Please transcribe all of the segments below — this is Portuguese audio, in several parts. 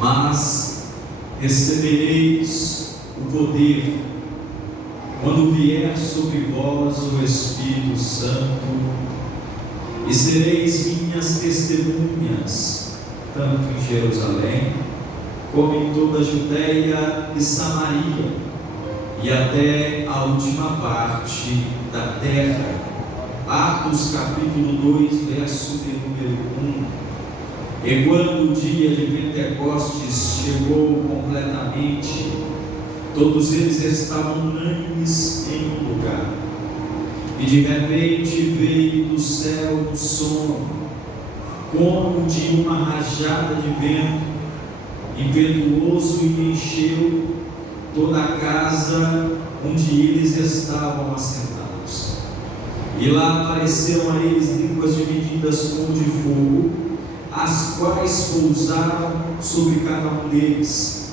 mas recebereis o poder quando vier sobre vós o Espírito Santo, e sereis minhas testemunhas, tanto em Jerusalém, como em toda a Judeia e Samaria, e até a última parte da terra. Atos capítulo 2, verso de número 1. E quando o dia de Pentecostes chegou completamente, todos eles estavam unânimes em um lugar. E de repente veio do céu um som, como de uma rajada de vento, impetuoso, e encheu toda a casa onde eles estavam assentados. E lá apareceram a eles línguas divididas como de fogo, as quais pousaram sobre cada um deles.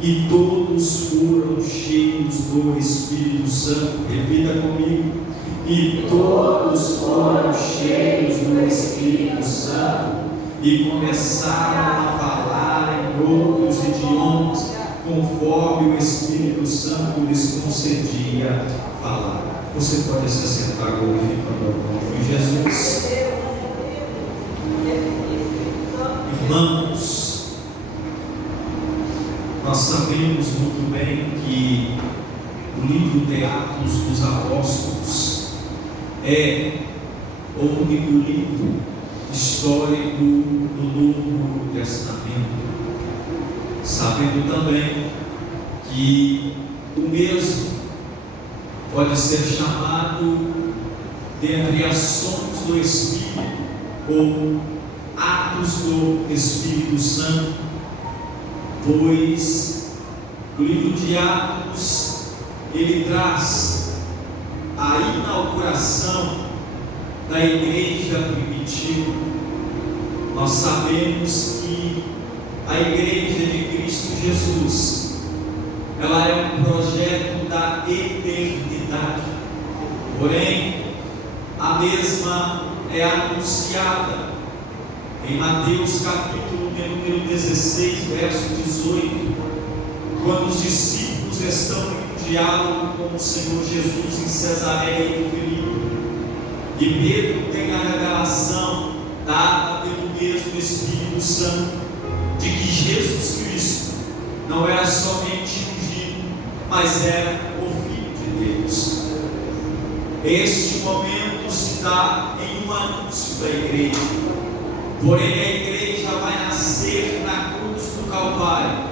E todos foram cheios do Espírito Santo. Repita comigo. E todos foram cheios do Espírito Santo e começaram a falar em outros idiomas, conforme o Espírito Santo lhes concedia falar. Você pode se assentar glorificando o nome de Jesus. Irmãos, nós sabemos muito bem que o livro de Atos dos Apóstolos é o único livro histórico do Novo Testamento, sabendo também que o mesmo pode ser chamado de entre ações do Espírito ou atos do Espírito Santo, pois o livro de Atos ele traz a inauguração da igreja primitiva. Nós sabemos que a igreja de Cristo Jesus, ela é um projeto da eternidade, porém a mesma é anunciada em Mateus capítulo de número 16, verso 18, quando os discípulos estão em um diálogo com o Senhor Jesus em Cesareia de Filipe, e Pedro tem a revelação dada pelo mesmo Espírito Santo de que Jesus Cristo não era somente ungido, mas era o Filho de Deus. Este momento se dá em um anúncio da igreja, porém a igreja vai nascer na cruz do Calvário,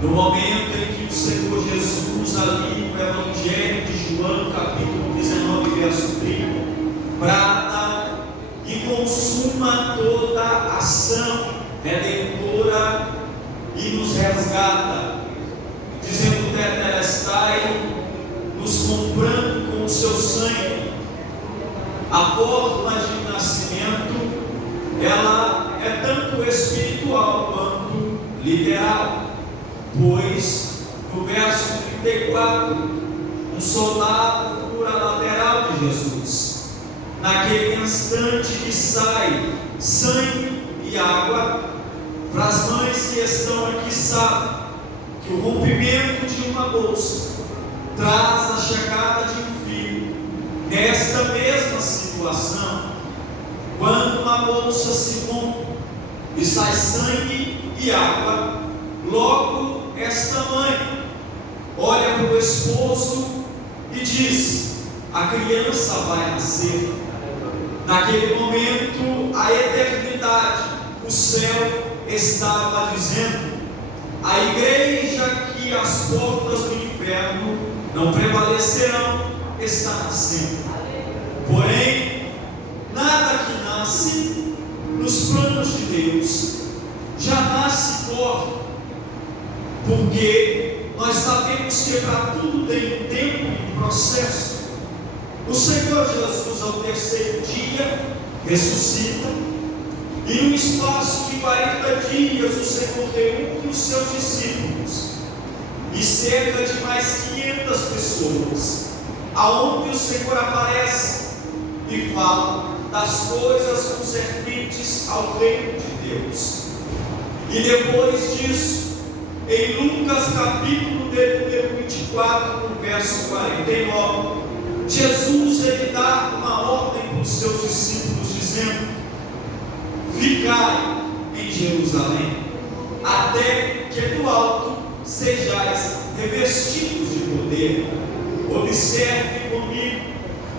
no momento em que o Senhor Jesus, ali no Evangelho de João, capítulo 19, verso 30, brada e consuma toda a ação redentora e nos resgata, dizendo: Tetelestai, nos comprando com o seu sangue. A forma de nascimento, ela é tanto espiritual quanto literal, pois no verso 34, um soldado fura a lateral de Jesus. Naquele instante que sai sangue e água, para as mães que estão aqui sabem que o rompimento de uma bolsa traz a chegada de um filho. Nesta mesma situação, quando uma bolsa se rompe e sai sangue e água, logo esta mãe olha para o esposo e diz: a criança vai nascer. Naquele momento, a eternidade, o céu estava dizendo: a igreja que as portas do inferno não prevalecerão está nascendo. Porém, nada que nasce nos planos de Deus já nasce forte, porque nós sabemos que para tudo tem um tempo e um processo. O Senhor Jesus, ao terceiro dia, ressuscita, e num espaço de 40 dias o Senhor reúne os seus discípulos e cerca de mais 500 pessoas, aonde o Senhor aparece e fala das coisas concernentes ao reino de Deus. E depois disso, em Lucas capítulo de número 24, no verso 49, Jesus ele dá uma ordem para os seus discípulos, dizendo: ficai em Jerusalém, até que do alto sejais revestidos de poder. Observe comigo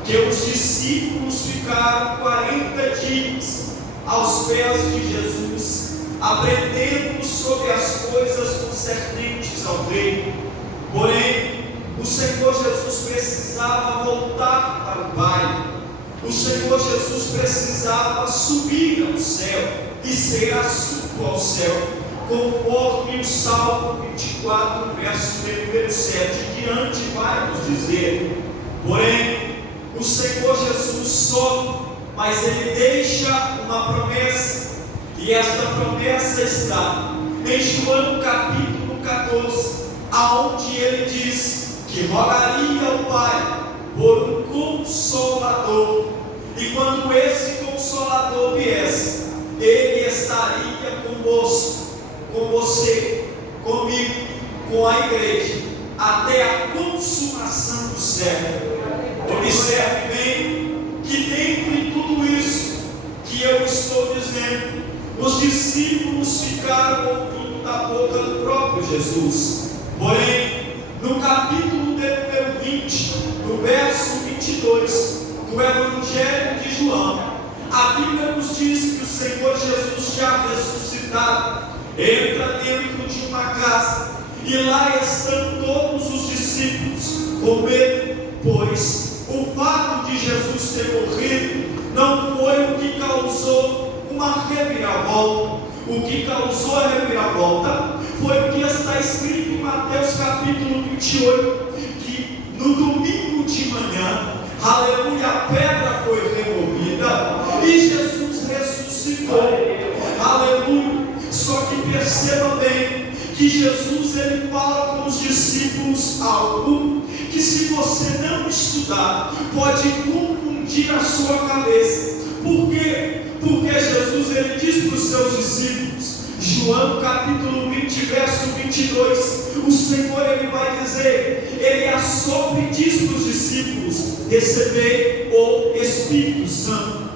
que os discípulos ficaram 40 dias aos pés de Jesus, aprendendo sobre as coisas concernentes ao reino. Porém, o Senhor Jesus precisava voltar para o Pai. O Senhor Jesus precisava subir ao céu e ser assunto ao céu, conforme o Salmo 24, verso número 7 diante vai nos dizer. Porém, o Senhor Jesus sobe, mas Ele deixa uma promessa, e esta promessa está em João capítulo 14, aonde Ele diz que rogaria ao Pai por um Consolador, e quando esse Consolador viesse, Ele estaria convosco, com você, comigo, com a igreja, até a consumação do século. Observe bem que dentro de tudo isso que eu estou dizendo, os discípulos ficaram ouvindo da boca do próprio Jesus. Porém, no capítulo número 20, no verso 22 do Evangelho de João, a Bíblia nos diz que o Senhor Jesus, já ressuscitado, entra dentro de uma casa, e lá estão todos os discípulos com medo, pois o fato de Jesus ter morrido não foi o que causou uma reviravolta. O que causou a reviravolta foi o que está escrito em Mateus capítulo 28, que no domingo de manhã, aleluia, a pedra foi removida e Jesus ressuscitou, aleluia. Só que perceba bem que Jesus ele fala com os discípulos algo que, se você não estudar, pode confundir a sua cabeça. Por quê? Porque Jesus ele diz para os seus discípulos, João capítulo 20, verso 22, o Senhor ele vai dizer, ele assopra e diz para os discípulos: recebei o Espírito Santo.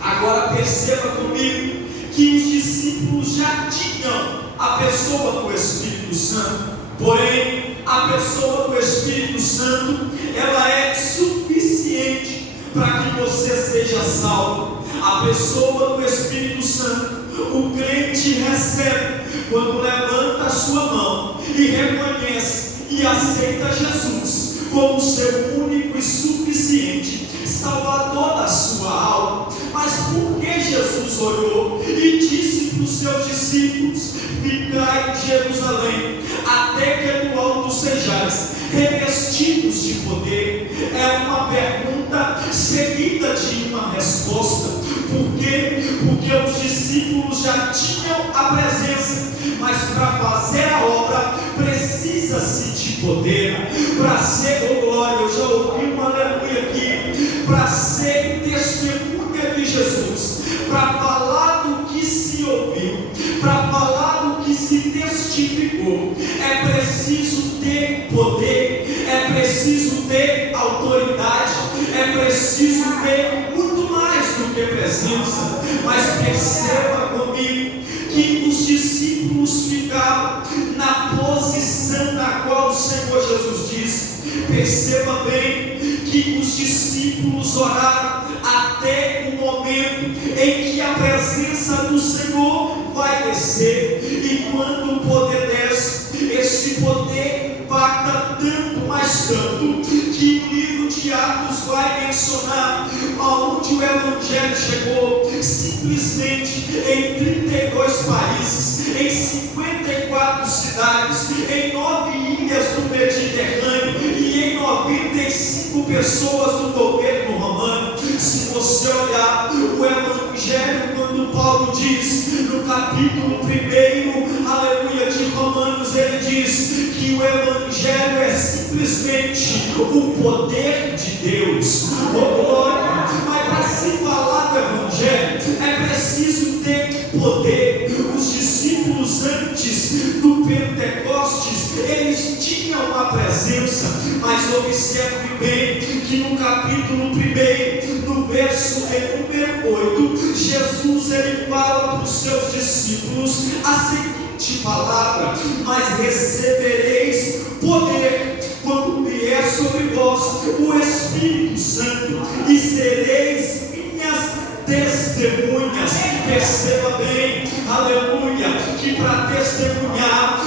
Agora perceba comigo que os discípulos já tinham a pessoa do Espírito Santo, porém a pessoa do Espírito Santo ela é suficiente para que você seja salvo. A pessoa do Espírito Santo o crente recebe quando levanta a sua mão e reconhece e aceita Jesus como seu único e suficiente Salvador da sua alma. Mas por que Jesus olhou e disse para os seus discípulos: ficai em Jerusalém, até que do alto sejais revestidos de poder? É uma pergunta seguida de uma resposta. Por quê? Porque os discípulos já tinham a presença, mas para fazer a obra precisa-se de poder. Para ser, oh glória, eu já ouvi um aleluia aqui, para ser testemunha de Jesus, para falar do que se ouviu, para falar do que se testificou, é preciso ter poder, é preciso ter autoridade, é preciso ter muito mais do que presença. Mas perceba comigo que os discípulos ficaram na posição na qual o Senhor Jesus disse. Perceba bem que os discípulos oraram até o momento em que a presença do Senhor vai descer. E quando o poder desce, esse poder impacta tanto, mais tanto, que o livro de Atos vai mencionar aonde o Evangelho chegou, simplesmente em 32 países, em 54 cidades, em 9 ilhas do Mediterrâneo e em 95 pessoas do governo romano. Se você olhar o Evangelho, quando Paulo diz no capítulo 1, aleluia, de Romanos, ele diz que o Evangelho é simplesmente o poder de Deus. Oh glória! Mas para se falar do Evangelho é preciso ter poder. Os discípulos discípulos antes do Pentecostes, eles tinham a presença, mas observe bem que no capítulo 1, no verso de número 8, Jesus ele fala para os seus discípulos a seguinte palavra: mas recebereis poder quando vier sobre vós o Espírito Santo, e sereis minhas testemunhas. Perceba bem, aleluia, que para testemunhar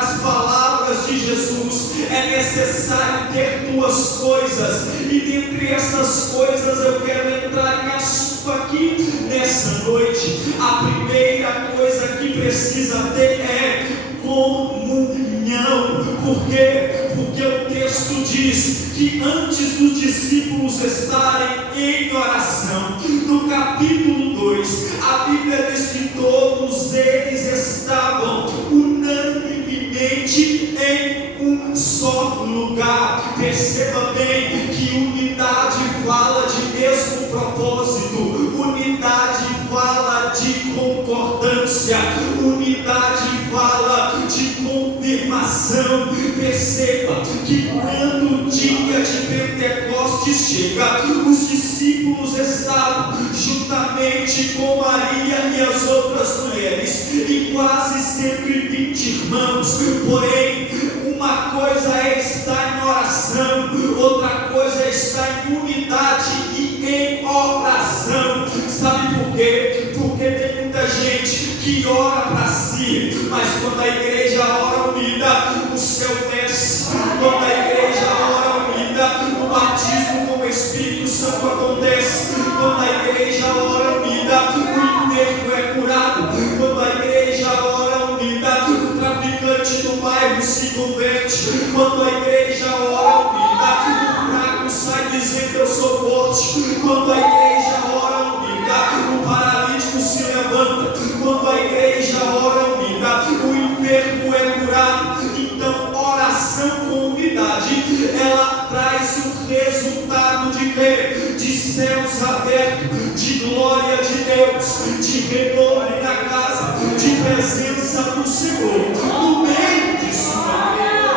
as palavras de Jesus é necessário ter duas coisas, e dentre essas coisas eu quero entrar em assunto aqui nessa noite. A primeira coisa que precisa ter é comunhão. Por quê? Porque o texto diz que antes dos discípulos estarem em oração, no capítulo 2, a Bíblia diz que todos eles estavam unanimemente em um só lugar. Perceba bem que unidade fala de mesmo propósito, unidade fala de concordância, unidade fala de confirmação. Perceba que quando o dia de Pentecostes chega, os discípulos estavam juntamente com Maria e as outras mulheres, e quase 120 irmãos. Porém, uma coisa é estar em oração, outra coisa é estar em unidade e em oração. Sabe por quê? Porque tem muita gente que ora para si, mas quando a igreja ora unida, o céu desce. Quando a igreja ora unida, o batismo com o Espírito Santo acontece. Quando a igreja ora unida, o enfermo é curado. Quando a igreja ora unida, o traficante do bairro se converte. Quando a igreja ora unida, o fraco sai dizendo eu sou forte. Quando a igreja ora unida, o paralítico se levanta. Quando a igreja ora unida, o enfermo é curado. Então, oração com unidade, ela traz o resultado de quê? De céus abertos, de glória de Deus, de renovo na casa, de presença do Senhor no meio de sua igreja.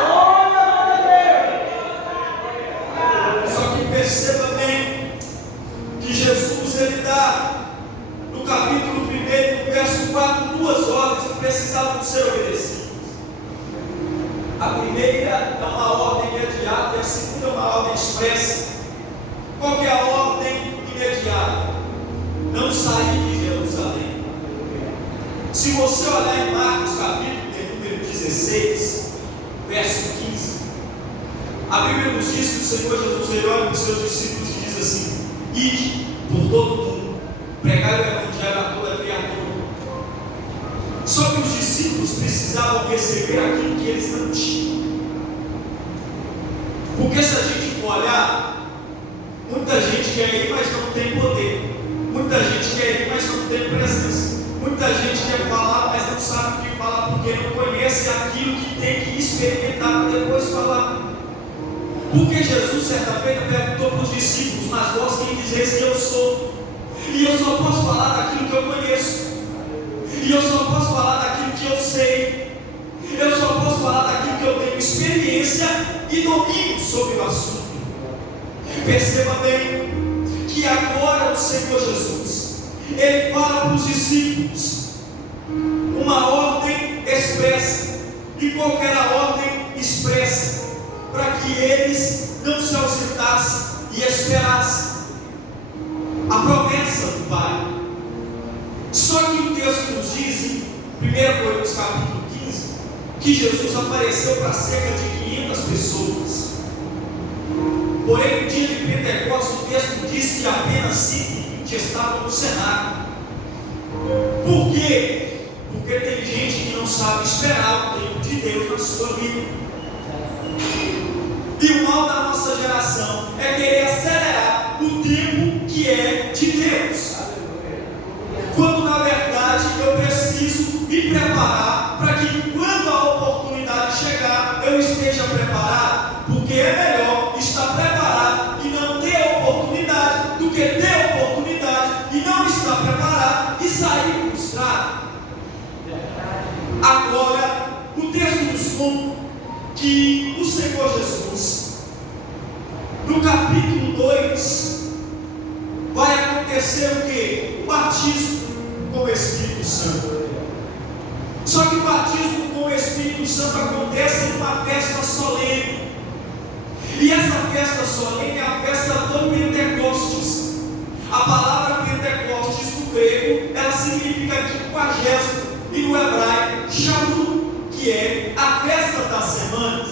Só que perceba bem que Jesus ele dá no capítulo 1, no verso 4, duas ordens que precisavam ser obedecidas. A primeira é uma ordem imediata e a segunda é uma ordem expressa. Qual que é a ordem imediata? Não sair de Jerusalém. Se você olhar em Marcos capítulo de número 16, verso 15, a Bíblia nos diz que o Senhor Jesus olha para os seus discípulos e diz assim: ide por todo o mundo, pregai o evangelho a toda criatura. Só que os discípulos precisavam receber aquilo que eles não tinham. Porque se a gente for olhar, muita gente quer ir, mas não tem poder. Muita gente quer ir, mas não tem presença. Muita gente quer falar, mas não sabe o que falar, porque não conhece aquilo que tem que experimentar para depois falar. Porque Jesus, certa feita, perguntou para os discípulos: mas vós quem dizeis que eu sou? E eu só posso falar daquilo que eu conheço. E eu só posso falar daquilo que eu sei. Eu só posso falar daquilo que eu tenho experiência e domínio sobre o assunto. Perceba bem que agora o Senhor Jesus, Ele fala para os discípulos uma ordem expressa. E qual era a ordem expressa? Para que eles não se ausentassem e esperassem a promessa do Pai. Só que o texto nos diz em 1 Coríntios capítulo 15 que Jesus apareceu para cerca de 500 pessoas. Porém, no dia de Pentecostes, o texto diz que apenas 120 estavam no cenário. Por quê? Porque tem gente que não sabe esperar o tempo de Deus na sua vida. E o mal da nossa geração é querer acelerar o tempo que é de Deus, quando na verdade eu preciso me preparar para que quando a oportunidade chegar eu esteja preparado, porque é melhor estar preparado e não ter oportunidade do que ter oportunidade e não estar preparado e sair frustrado. Espírito Santo. Só que o batismo com o Espírito Santo acontece numa festa solene. E essa festa solene é a festa do Pentecostes. A palavra Pentecostes no grego, ela significa 50, e no hebraico, Shalut, que é a festa das semanas.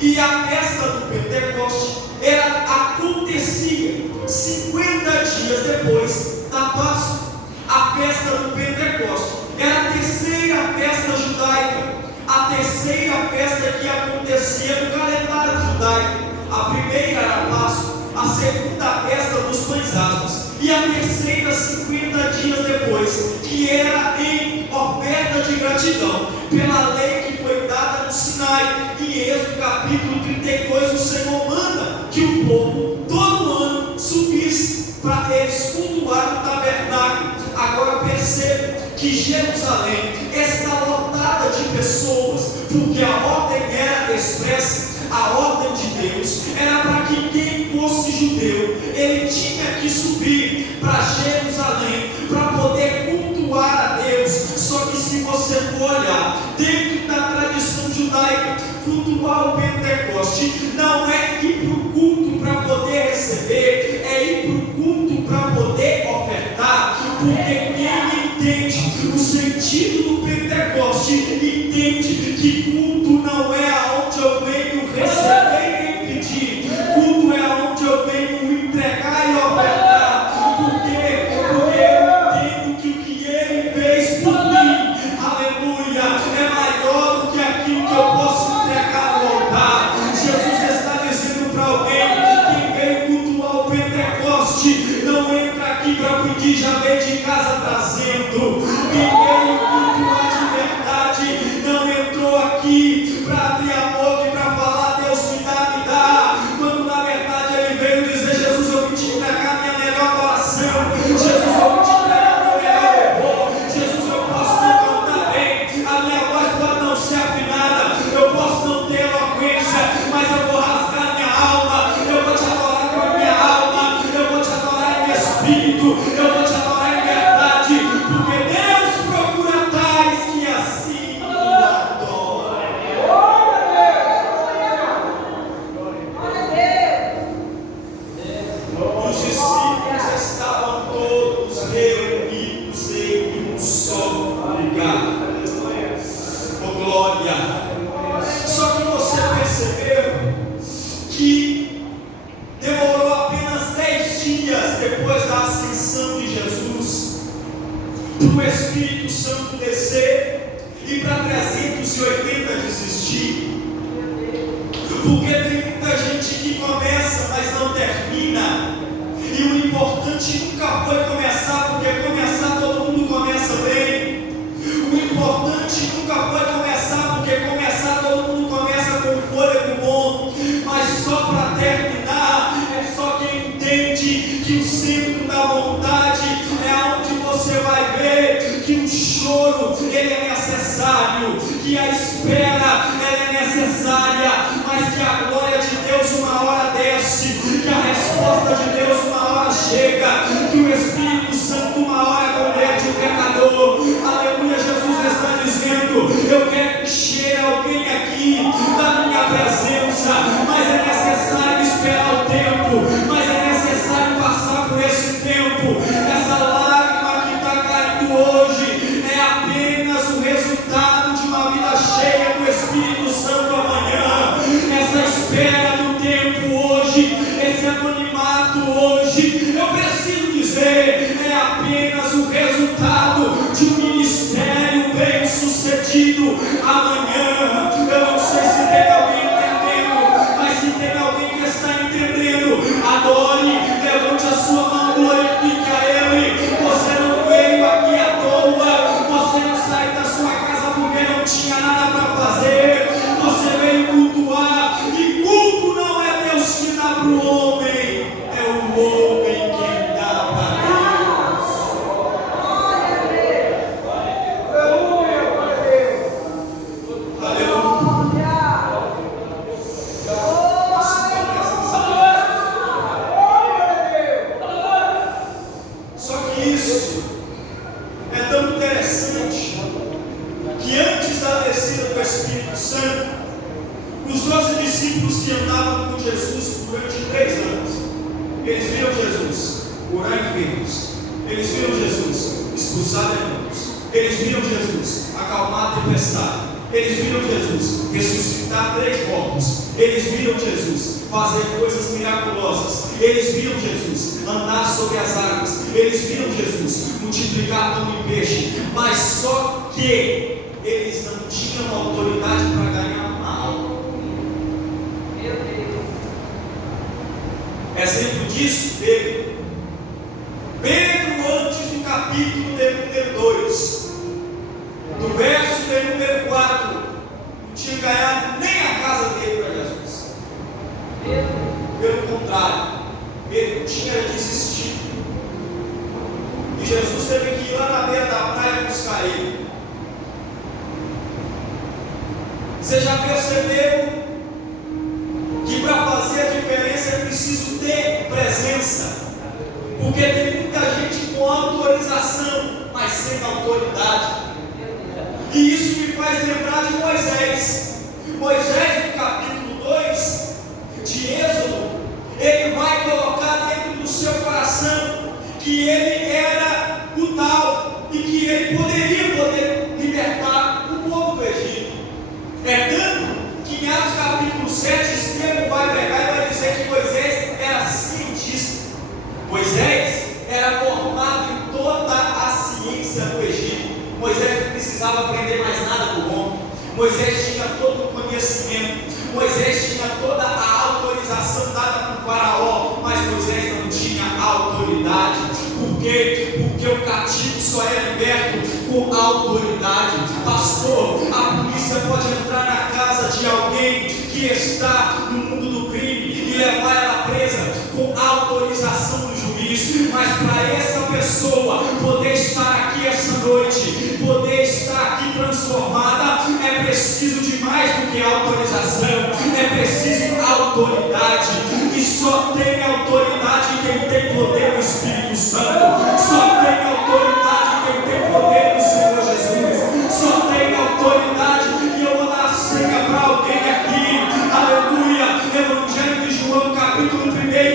E a festa do Pentecostes, ela acontecia 50 dias depois da Páscoa. A festa do Pentecostes era a terceira festa judaica, a terceira festa que acontecia no calendário judaico. A primeira era a Páscoa, a segunda festa dos pães asmos, e a terceira 50 dias depois, que era em oferta de gratidão pela lei que foi dada no Sinai. Em Êxodo capítulo 32, o Senhor manda que o povo todo ano subisse para eles cultuar no tabernáculo. Agora perceba que Jerusalém está lotada de pessoas, porque a ordem era expressa. A ordem de Deus era para que quem fosse judeu, ele tinha que subir para Jerusalém para poder cultuar a Deus. Só que se você for olhar dentro da tradição judaica, cultuar o Pentecoste não é ir para o culto para poder receber, é ir para o culto para poder ofertar. Porque quem entende o sentido do Pentecoste entende que culto não é aonde eu venho receber e pedir, culto é aonde eu venho entregar e ofertar. Porque eu entendo que o que Ele fez por mim, aleluia, é maior do que aquilo que eu posso entregar no altar. Jesus está dizendo para alguém: quem veio cultuar o Pentecoste não entra aqui para pedir, já veio de casa trazendo. Quem veio cultuar de verdade não entrou aqui para abrir a boca e para falar: Deus me dá, quando na verdade ele veio dizer: Jesus, eu vim te entregar minha melhor adoração, Jesus, eu vim te entregar meu melhor louvor, Jesus, eu posso não cantar bem, a minha voz pode não ser afinada, eu posso não ter eloquência, mas eu vou rasgar minha alma, eu vou te adorar com a minha alma, eu vou te adorar em espírito, eu vou te adorar em verdade, porque Deus procura tais que assim o adoram. Os discípulos estavam todos reunidos em um só lugar. Oh, glória! Só que você percebeu que demorou apenas 10 dias depois da ascensão de Jesus para o Espírito Santo descer e para 380 desistir. Porque tem muita gente que começa, mas não termina. E o importante nunca foi começar, porque começar todo mundo começa bem. O importante nunca foi começar, porque começar todo mundo começa com fôlego bom. Mas só para terminar, é só quem entende que o centro da vontade é onde você vai ver que o choro ele é necessário, que a espera ela é necessária, mas que a glória de Deus uma hora desce, que a resposta de Deus uma hora chega, que o Espírito Santo uma hora converte o pecador. Aleluia, Jesus está dizendo: eu quero encher alguém aqui da minha presença, mas é necessário esperar o tempo, mas é necessário passar por esse tempo. Essa lágrima que está caindo hoje é apenas o resultado de uma vida cheia do Espírito Santo amanhã. Essa espera do tempo hoje, esse anonimato hoje, eu preciso dizer, do Espírito Santo. Os 12 discípulos que andavam com Jesus durante 3 anos, eles viram Jesus curar enfermos, eles viram Jesus expulsar demônios, eles viram Jesus acalmar a tempestade, eles viram Jesus ressuscitar 3 mortos, eles viram Jesus fazer coisas miraculosas, eles viram Jesus andar sobre as águas, eles viram Jesus multiplicar pão e peixe, mas só que eles não tinham autoridade para ganhar mal. Meu Deus. Exemplo disso, Pedro. Pedro, antes do capítulo de número 2, do verso de número 4, não tinha ganhado nem a casa dele para Jesus. Pelo contrário, Pedro tinha desistido. E Jesus teve que ir lá na beira da praia buscar ele. Você já percebeu que para fazer a diferença é preciso ter presença? Porque tem muita gente com autorização, mas sem autoridade. E isso me faz lembrar de Moisés. Moisés, no capítulo 2 de Êxodo, ele vai colocar dentro do seu coração que ele era o tal e que ele poder libertar o povo do Egito. É tanto que em Atos capítulo 7, Estevão vai pregar e vai dizer que Moisés era cientista. Moisés era formado em toda a ciência do Egito. Moisés não precisava aprender mais nada do homem. Moisés tinha todo o conhecimento. Moisés tinha toda a autorização dada por Faraó, mas Moisés não tinha autoridade. Por quê? Porque o cativo só é liberto com autoridade. Pastor, a polícia pode entrar na casa de alguém que está no mundo do crime e levar ela presa com autorização do juiz, mas para essa pessoa poder estar aqui essa noite, poder estar aqui transformada, é preciso de mais do que autorização, é preciso autoridade. E só tem autoridade quem tem poder do Espírito Santo, só tem autoridade quem tem poder do Senhor Jesus, só tem autoridade. E eu vou dar a senha para alguém aqui, aleluia. Evangelho de João, capítulo 1,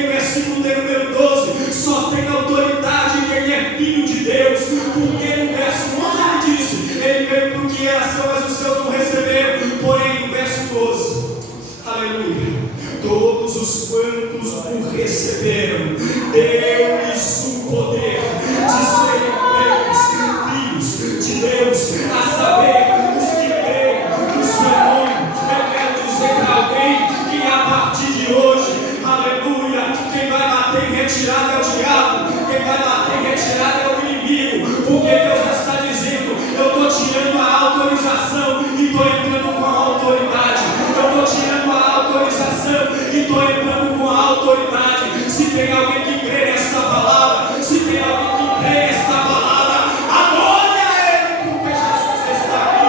versículo de número 12, só tem autoridade quem é filho de Deus, porque no verso 11 ele disse: ele veio para o que era seu, mas os seus não receberam. Porém, no verso 12, aleluia, todos os quantos o receberam, deu-lhes o poder de serem feitos filhos de Deus, a saber, os que creem no seu nome. Eu quero dizer para alguém que a partir de hoje, aleluia, quem vai bater em retirada é o diabo, quem vai bater em retirada é o inimigo, porque Deus está dizendo: eu estou tirando a autorização e estou entrando com a autoridade. Eu estou tirando a autorização e estou entrando com a autoridade. Se tem alguém que crê nesta palavra, se tem alguém que crê nesta palavra, adore a Ele, porque Jesus está aqui.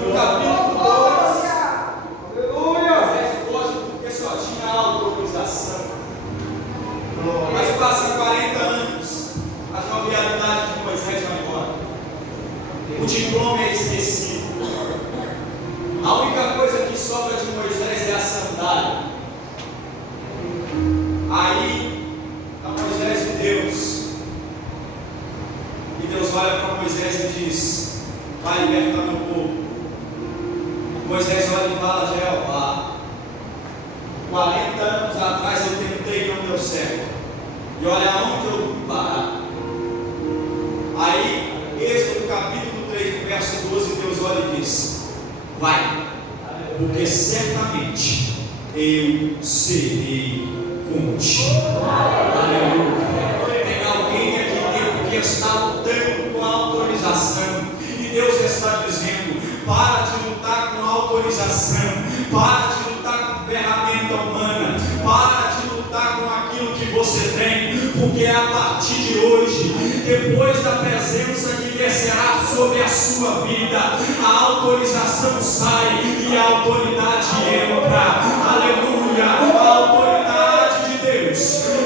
No capítulo 2, porque só tinha autorização. Mas passa 40 anos, a jovialidade de Moisés vai embora, o diploma é esquecido. A única coisa que sobra de Moisés é a sandália. Aí a Moisés de Deus, e Deus olha para Moisés e diz: vai libertar meu povo. Moisés olha e fala: Jeová, 40 anos atrás eu tentei e não deu certo, e olha aonde eu vim parar. Aí, Êxodo capítulo 3, verso 12, Deus olha e diz: vai, porque certamente eu serei contigo. Aleluia. Tem alguém aqui dentro que está lutando com a autorização, e Deus está dizendo: para de lutar com autorização, para de lutar com ferramenta humana, para de lutar com aquilo que você tem, porque a partir de hoje depois da presença que descerá sobre a sua vida, a autorização sai e a autoridade entra. Aleluia! A autoridade de Deus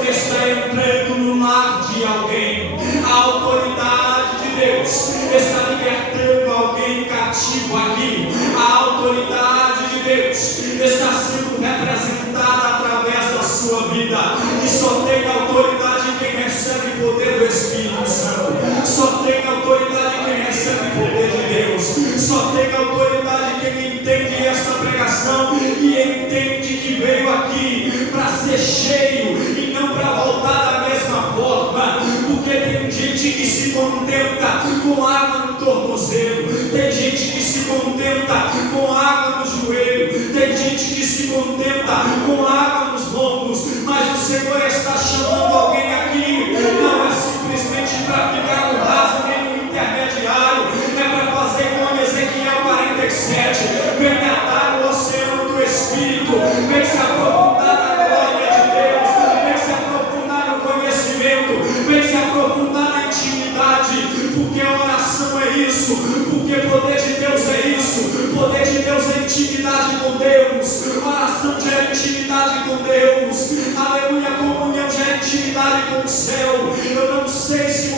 está entrando no lar de alguém. A autoridade de Deus está libertando alguém cativo aqui. A autoridade de Deus está sendo representada através da sua vida. E só tem autoridade quem recebe o poder do Espírito Santo. Só tem autoridade quem recebe o poder de Deus. Só tem autoridade quem entende esta pregação e entende que veio aqui para ser cheio e não para voltar da mesma forma. Porque tem gente que se contenta com água no tornozelo, tem gente que se contenta com água no joelho, tem gente que se contenta com água nos lombos, mas o Senhor está chamando alguém aqui, não é simplesmente para ficar no raso nem no intermediário, é para fazer como Ezequiel 47, vem nadar no oceano do Espírito, vem se aprofundar na glória de Deus, vem se aprofundar no conhecimento, vem se aprofundar na intimidade, porque a oração é isso, porque o poder de Deus é isso, o poder de Deus é intimidade com Deus, oração já é intimidade com Deus, aleluia, comunhão já é intimidade com o céu. Eu não sei se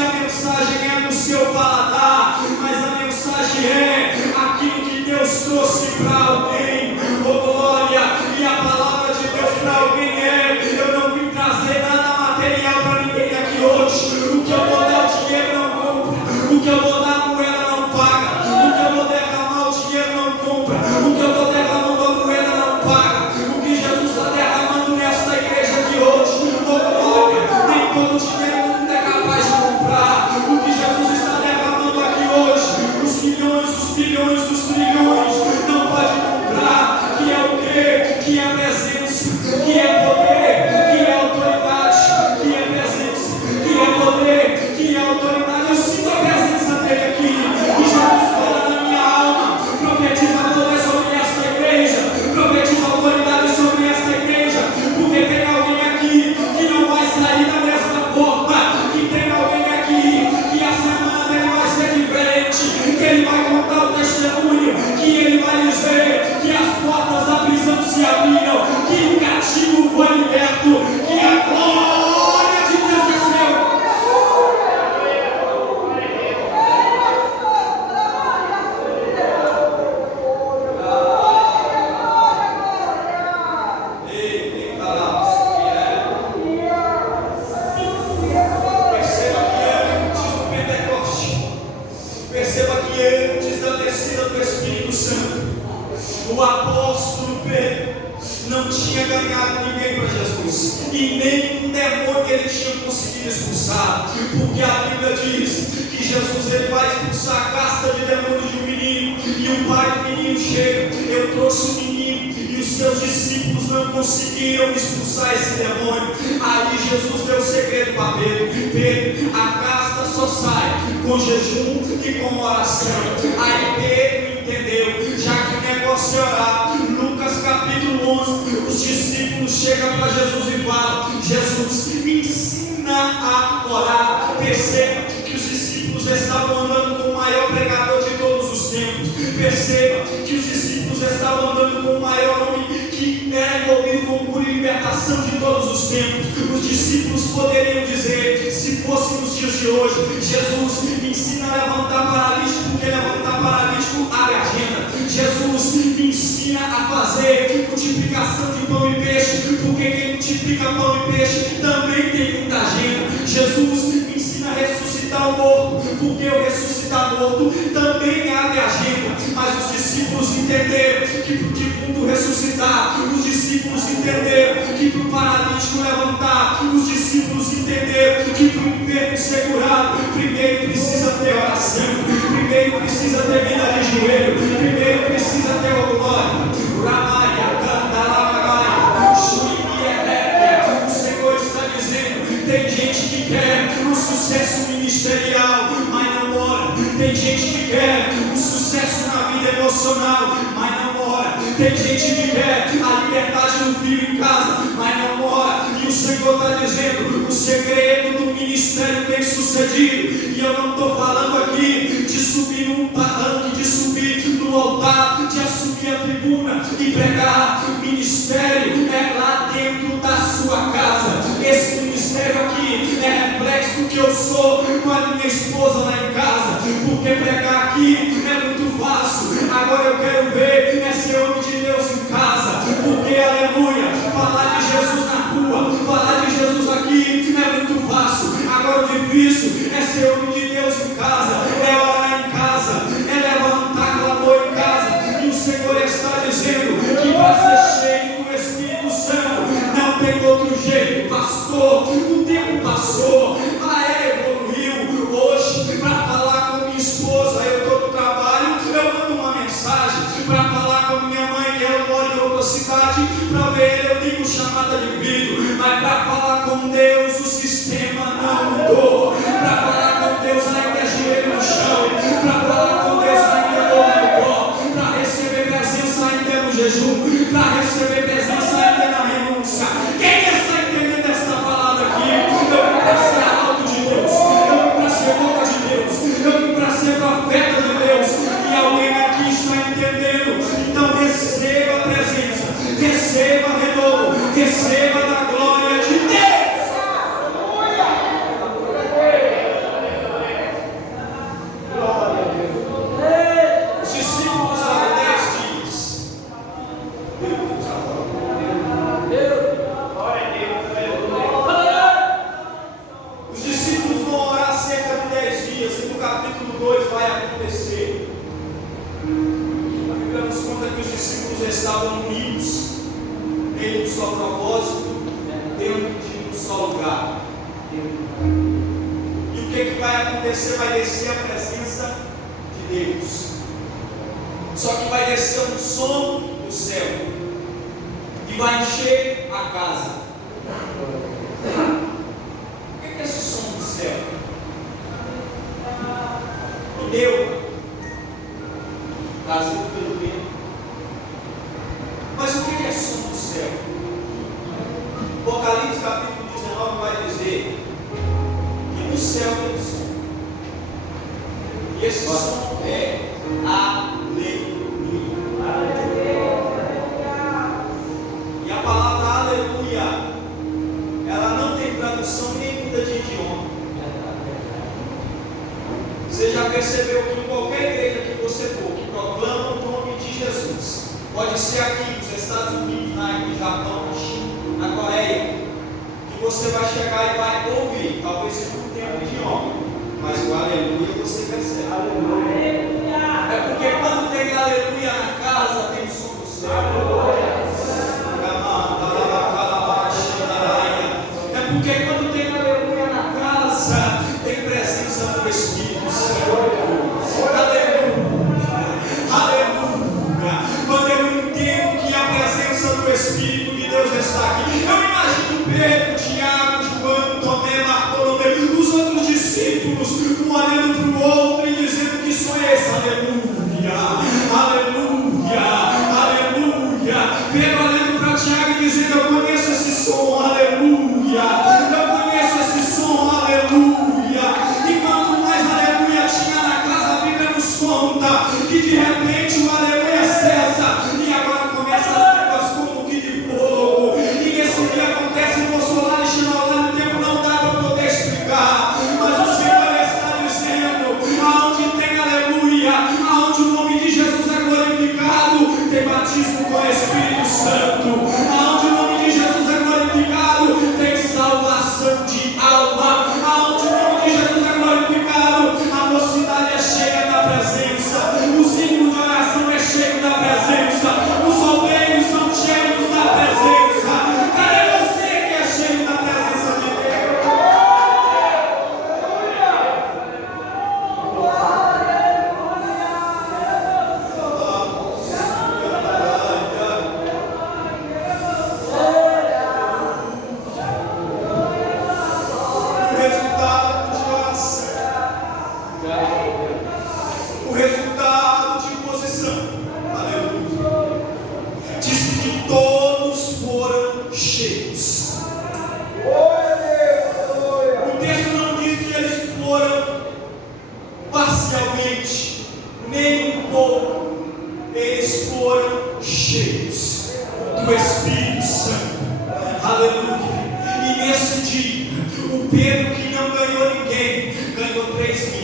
a mensagem é do seu paladar, mas a mensagem é aquilo que Deus trouxe para alguém, oh glória, e a palavra de Deus para alguém é: eu não vim trazer nada material para ninguém aqui hoje, o que eu vou dar o dinheiro não compra, o que eu vou dar a moeda não paga, o que eu vou derramar o dinheiro não compra, o que eu vou derramando a moeda não paga, o que Jesus está derramando nessa igreja de hoje, oh glória, nem todo dinheiro do mundo é capaz de comprar, o que Jesus está derramando aqui hoje, os milhões, os bilhões, os trilhões, não pode comprar, que é o quê? Que é presença, que é poder, que é autoridade, que é presença, que é poder, que é autoridade. Eu sinto a presença dele aqui, e Jesus fala na minha alma, profetiza poder sobre esta igreja, profetiza autoridade sobre esta igreja, porque tem alguém aqui que não vai sair da mesma forma, que tem alguém aqui que a semana dele vai ser diferente, que ele vai contar o testemunho, que ele vai dizer que as portas da prisão se abriram, que o cativo foi liberto, que a glória de Deus desceu. Perceba que antes do Pentecoste, perceba que antes da descida do Espírito Santo, o apóstolo Pedro não tinha ganhado ninguém para Jesus, e nem um demônio que ele tinha conseguido expulsar, porque a Bíblia diz que Jesus ele vai expulsar a casta de demônios de um menino, e o pai do menino chega: eu trouxe o menino, e os seus discípulos não conseguiram expulsar esse demônio. Aí Jesus deu o segredo para Pedro: Pedro, a casta só sai com jejum e com oração. Aí Pedro entendeu, já que o negócio é orar. Lucas capítulo 11, os discípulos chegam para Jesus e falam: Jesus, me ensina a orar. Perceba que os discípulos estavam andando com o maior pregador de todos os tempos. Perceba que os discípulos estavam andando com o maior homem que era envolvido com cura e libertação de todos os tempos. Os discípulos poderiam dizer, se fosse nos dias de hoje: Jesus, me ensina a levantar paralítico, porque levantar paralítico abre a agenda. Jesus, me ensina a fazer multiplicação de pão e peixe, porque quem multiplica pão e peixe também tem muita agenda. Jesus, me ensina a ressuscitar o morto, porque o ressuscitar morto também abre a agenda. Mas os discípulos entenderam que para o defunto ressuscitar, os discípulos entenderam que para o paralítico levantar, os discípulos entenderam que para o enfermo ser curado, primeiro precisa ter oração, primeiro precisa ter vida de joelho, primeiro precisa ter o glória. O Senhor está dizendo: tem gente que quer um sucesso ministerial, mas não ora. Tem gente que quer um sucesso na vida emocional, mas não ora. Tem gente que quer a liberdade do filho em casa, mas não ora. E o Senhor está dizendo: o segredo do ministério sucedido. E eu não estou falando aqui de subir num palanque, de subir no altar, de assumir a tribuna e pregar. O ministério é lá dentro da sua casa. Esse ministério aqui é reflexo do que eu sou com a minha esposa lá em casa, porque pregar aqui é muito fácil. Agora eu quero ver esse homem de Deus em casa, porque aleluia, falar de Jesus na rua, falar de Jesus aqui é muito fácil. Agora o difícil é ser homem de Deus em casa, é orar em casa, é levantar clamor em casa. E o Senhor está dizendo que para ser cheio do Espírito Santo não tem outro jeito, pastor. O tempo passou, a era evoluiu. Hoje, para falar com minha esposa, eu estou no trabalho, eu mando uma mensagem. Para falar com minha mãe, ela mora em outra cidade, para ver eu ligo chamada de vídeo. Mas para falar com Deus, o sistema não mudou. Para falar com Deus ainda é joelho no chão, para falar com Deus ainda é dor no pó, para receber presença ainda é no jejum, para receber presença ainda é na renúncia. Quem está entendendo essa palavra aqui? Eu vim para ser alto de Deus, eu vim para ser boca de Deus, eu vim para ser profeta de Deus. E alguém aqui está entendendo? Então receba a presença, receba renovo, receba da glória de Deus. Os discípulos há 10 dias. Os discípulos vão orar cerca de 10 dias, e no capítulo 2 vai acontecer. A Bíblia nos conta que os discípulos estavam unidos em um só propósito, dentro de um só lugar. E o que vai acontecer? Vai descer a presença de Deus. Só que vai descer um som do céu e vai encher a casa. O que é esse som do céu? Pneu trazido pelo vento. Mas o que é som do céu? Apocalipse capítulo 19 vai dizer que no céu tem som. E esse som é aleluia. E a palavra aleluia, ela não tem tradução nem muda de idioma. Você já percebeu que em qualquer igreja que você for, que proclama o nome de Jesus, pode ser aqui nos Estados Unidos, no Japão, na China, na Coreia, que você vai chegar e vai ouvir, talvez você não tenha um idioma, mas o aleluia você percebe. É porque quando tem aleluia na casa, tem o som do céu. É porque quando tem aleluia na casa, tem presença do Espírito Santo. Aleluia, aleluia. Quando eu entendo que a presença do Espírito de Deus está aqui, eu imagino Pedro, Tiago, João, Tomé, Bartolomeu, os outros discípulos, um olhando para o outro e dizendo que som é esse? Aleluia, aleluia, aleluia. Pedro olhando para Tiago e dizendo: eu conheço esse som, aleluia, eu conheço esse som, aleluia. E quanto mais aleluia tinha na casa, a Bíblia nos conta que de repente o aleluia cessa e agora começa as línguas como que de fogo. E nesse dia acontece no nosso lar e no tempo não dá para poder explicar, mas o Senhor está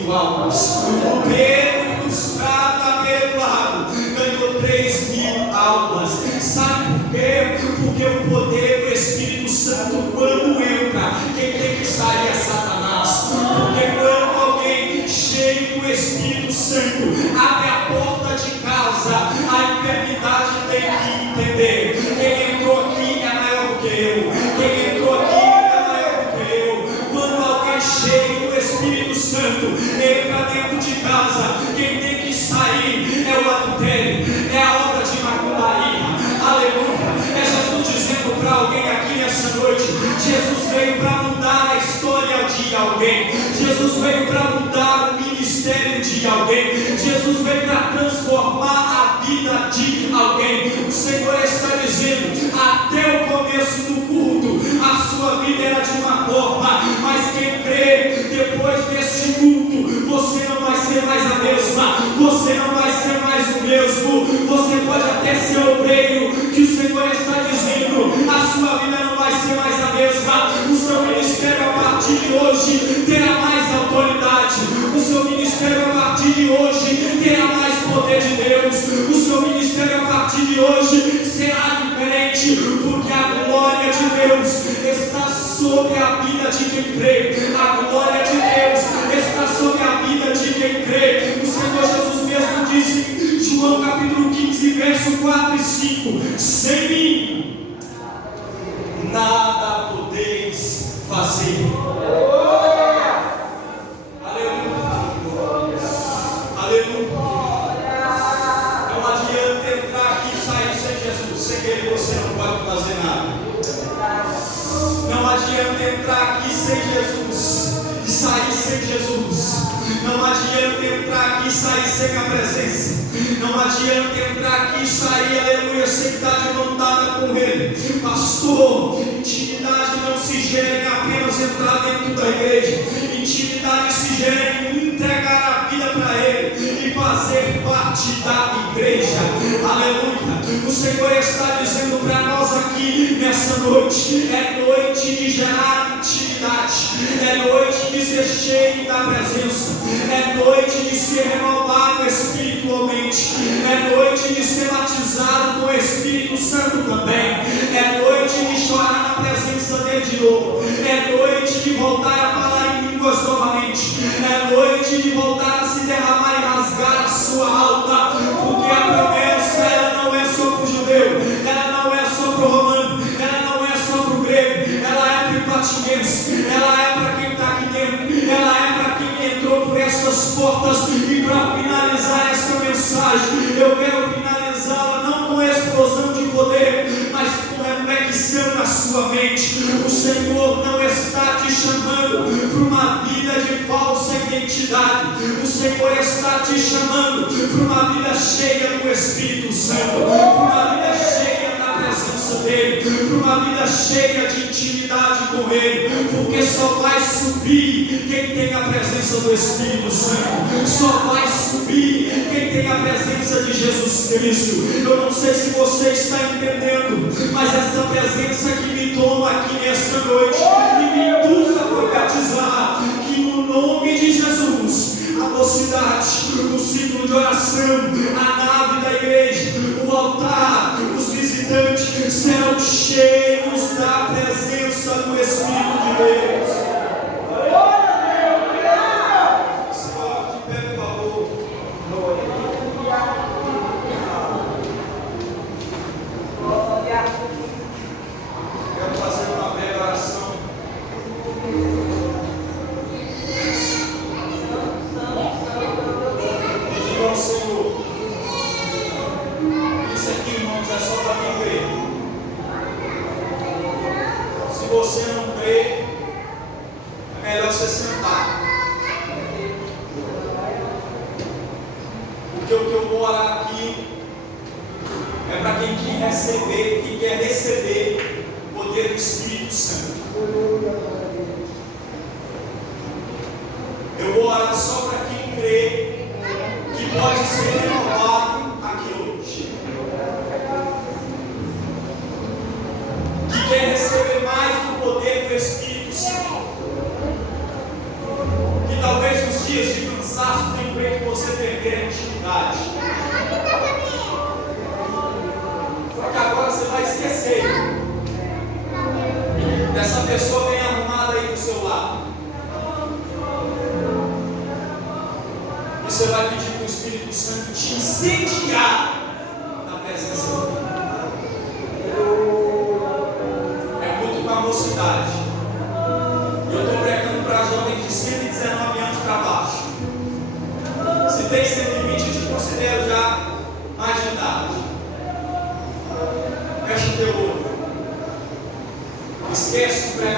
3.000 almas. O Pedro, frustrado naquele lado, ganhou 3.000 almas. Sabe por quê? Porque o poder do Espírito Santo, quando entra, quem tem que sair é Satanás. Porque quando alguém cheio do Espírito Santo abre a porta de casa, a enfermidade tem que entender: quem entrou aqui é maior do que eu. Quem entrou aqui é maior do que eu. Quando alguém cheio do Espírito Santo entra dentro de casa, quem tem que sair é o adultério, é a obra de macumbaria. Aleluia. É Jesus dizendo para alguém aqui nessa noite: Jesus veio para mudar a história de alguém. Jesus veio para mudar o ministério de alguém. Jesus veio para transformar a vida de alguém. O Senhor está dizendo: até o começo do culto a sua vida era de uma forma, mas quem crê, depois deste culto, você não vai ser mais a mesma. Você não vai ser mais o mesmo. Você pode até ser obreiro, que o Senhor está dizendo: a sua vida não vai ser mais a mesma. O seu ministério a partir de hoje terá mais autoridade. O seu ministério a partir de hoje terá mais poder de Deus. O seu ministério a partir de hoje será diferente, porque a glória de Deus está sobre a vida de quem crê. A glória de Deus está sobre a vida de quem crê. O Senhor Jesus mesmo disse em João capítulo 15, verso 4 e 5: sem mim nada podeis fazer. Aleluia. Aleluia. Não adianta entrar aqui e sair sem Jesus. Sem Ele você não pode fazer nada. Não adianta entrar aqui sem Jesus e sair sem Jesus. Não adianta entrar aqui e sair sem a presença. Não adianta entrar aqui e sair, aleluia, sem estar de mão dada com Ele. Pastor, intimidade não se gera em apenas entrar dentro da igreja. Intimidade se gera em entregar a vida para Ele e fazer parte da igreja. Aleluia. O Senhor está dizendo para nós aqui nessa noite: é noite de gerar intimidade, é noite de ser cheio da presença, é noite de ser renovado espiritualmente, é noite de ser batizado com o Espírito Santo também, é noite de chorar na presença dele de novo, é noite de voltar a falar em línguas novamente, é noite de voltar a se derramar e rasgar a sua alma, porque a promessa ela não é só para o judeu, ela não é só para o romano, ela não é só para o grego, ela é para o patinense, ela é para quem está aqui dentro, ela é para quem entrou por essas portas. E para finalizar esta mensagem, eu quero finalizá-la não com explosão de poder, mas com reflexão na sua mente. O Senhor não está te chamando para uma vida de falsa identidade. O Senhor está te chamando para uma vida cheia do Espírito Santo, para uma vida cheia da presença dEle, para uma vida cheia de intimidade com Ele, porque só vai subir quem tem a presença do Espírito Santo, só vai subir quem tem a presença de Jesus Cristo. Eu não sei se você está entendendo, mas essa presença que me toma aqui nesta noite e me induz a profetizar que no nome de Jesus a mocidade, o ciclo de oração, a nave da igreja, o altar, os visitantes serão cheios da presença do Espírito de Deus. Se coloque de pé, por favor. Quero fazer uma breve oração. Pedir ao Senhor. Isso aqui, irmãos, é só para quem crê. Se você não crê, é melhor você sentar. Porque o que eu vou orar aqui é para quem quer receber o poder do Espírito Santo. Eu vou orar só para quem crê que pode ser renovado aqui hoje, que quer receber mais do poder do Espírito Santo, que talvez nos dias de viver a intimidade. Só que agora você vai esquecer dessa pessoa bem arrumada aí do seu lado. E você vai pedir para o Espírito Santo te incendiar na presença dele. É culto com a mocidade. Eu estou pregando para jovens de 119 anos para baixo. Se tem 120, eu te considero já mais de idade. Fecha o teu olho. Esquece o pregador.